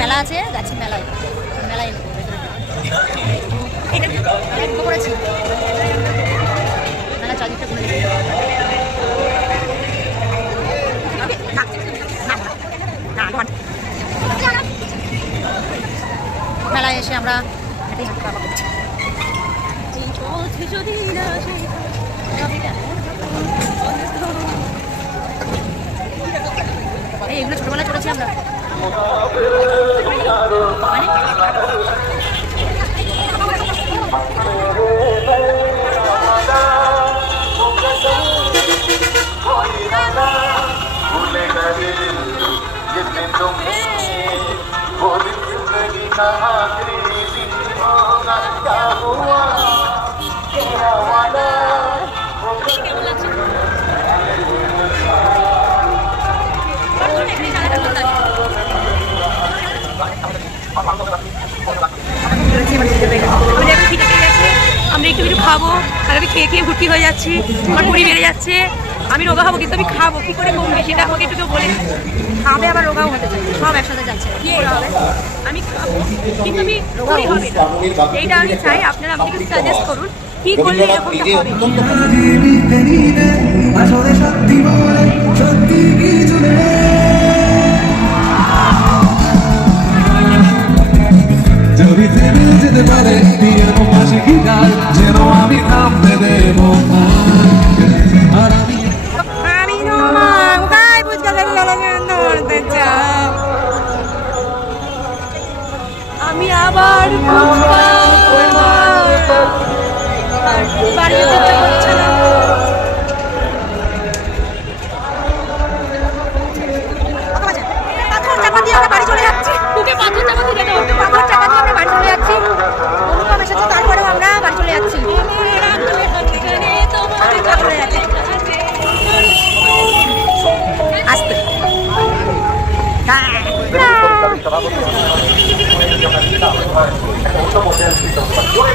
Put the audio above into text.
মেলা আছে, যাচ্ছি মেলায়। মেলায় করেছি মেলা চারদিকটা ঘুরে মেলায় এসে আমরা হাঁটি হাঁটি বাবা করছি। এগুলো ছোটবেলায় চলেছি আমরা। আমরা একটু কিছু খাবো, আর আমি খেয়ে খেয়ে ভর্তি হয়ে যাচ্ছি, আমার মুড়ি বেড়ে যাচ্ছে। আমি রোগা হবো, কিন্তু আমি খাবো কি করে কমবে সেটা আমাকে একটু কেউ বলে। খাবে আবার রোগাও হতে চাই, সব একসাথে যাচ্ছে। কি হবে? আমি খাবো কিন্তু আমি রোগই হবে না, এইটা আমি চাই। আপনারা আমাকে একটু সাজেস্ট করুন কি করলে এরকমটা হবে। যদি থেমে যেতে পারে পাশে কি গাছ যেন আমি থামতে দেব আর আমি নমাং গাই বুঝতে নড়তে চাও, আমি আবার বাড়ি যেতে হচ্ছে না। পাথর চাপা দিয়ে আমরা বাড়ি চলে যাচ্ছি। বুকে পাথর চাপা দিয়ে দাও। পাথর চাপা দিয়ে আমরা বাড়ি চলে যাচ্ছি। অনুপম এসেছে, তারপরেও আমরা বাড়ি চলে যাচ্ছি। আসতে